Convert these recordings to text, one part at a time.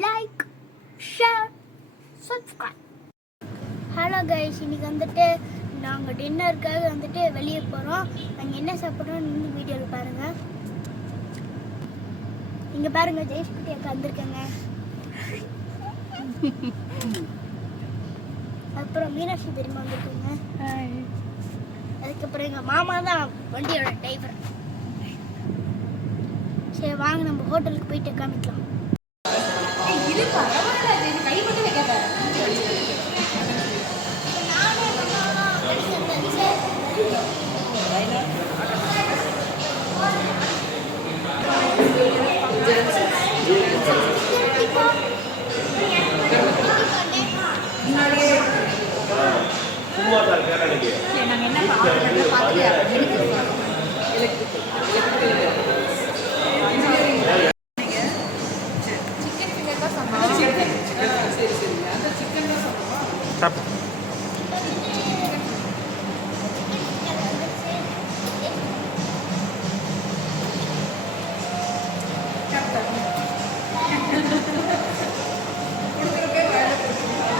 Like, share, subscribe. Hello guys, இன்னைக்கு வந்துட்டு நாங்கள் டின்னருக்காக வந்துட்டு வெளியே போகிறோம். நாங்கள் என்ன சாப்பிட்றோம் இந்த வீடியோவில் பாருங்கள். இங்கே பாருங்கள், ஜெயஸ்குட்டி அக்கா வந்திருக்கேங்க. அப்புறம் மீனாட்சி பெரியமா வந்திருக்கேங்க. அதுக்கப்புறம் எங்கள் மாமா தான் வண்டியோட டிரைவர். சரி வாங்க, நம்ம ஹோட்டலுக்கு போயிட்டு காமிக்கலாம்.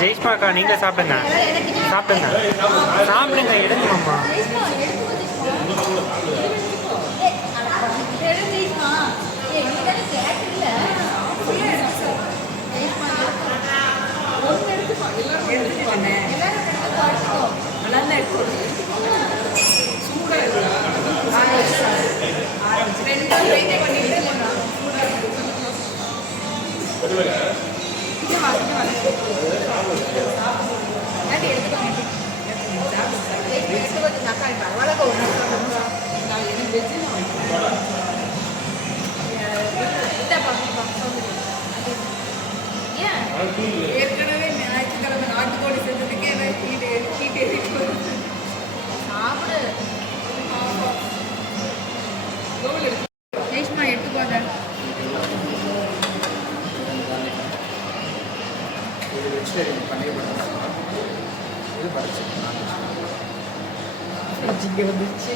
ஜெய்ஷ்மாக்கா, நீங்க சாப்பிடுங்க சாப்பிடுங்க சாப்பிடுங்க, எடுங்கம்மா. ஏற்கனவே ஞாயிற்றுக்கிழமை நாட்டுக்கோழி செஞ்சதுக்கே சாப்பிடு. ஜெய்ஷ்மா எடுத்துக்கோங்க. இங்கே வந்துச்சு.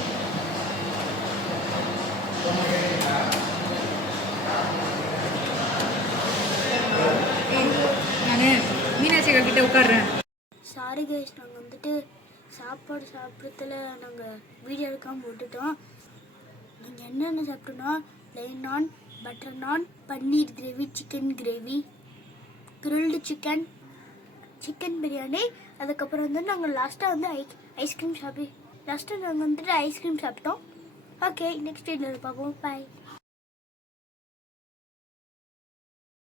மீனாட்சி கிட்ட உட்காடுறேன். சாரி கைஸ், நாங்கள் வந்துட்டு சாப்பாடு சாப்பிட்றதுல நாங்கள் வீடியோ எடுக்காமல் விட்டுட்டோம். நாங்கள் என்னென்ன சாப்பிட்டோன்னா plain naan, butter naan, paneer gravy, chicken gravy, grilled chicken, chicken biryani. அதுக்கப்புறம் வந்து நாங்கள் லாஸ்ட்டாக வந்து ஐஸ்கிரீம் சாப்பிட்டோம். ஓகே, நெக்ஸ்ட் வீடியோவில் பார்ப்போம். பாய்.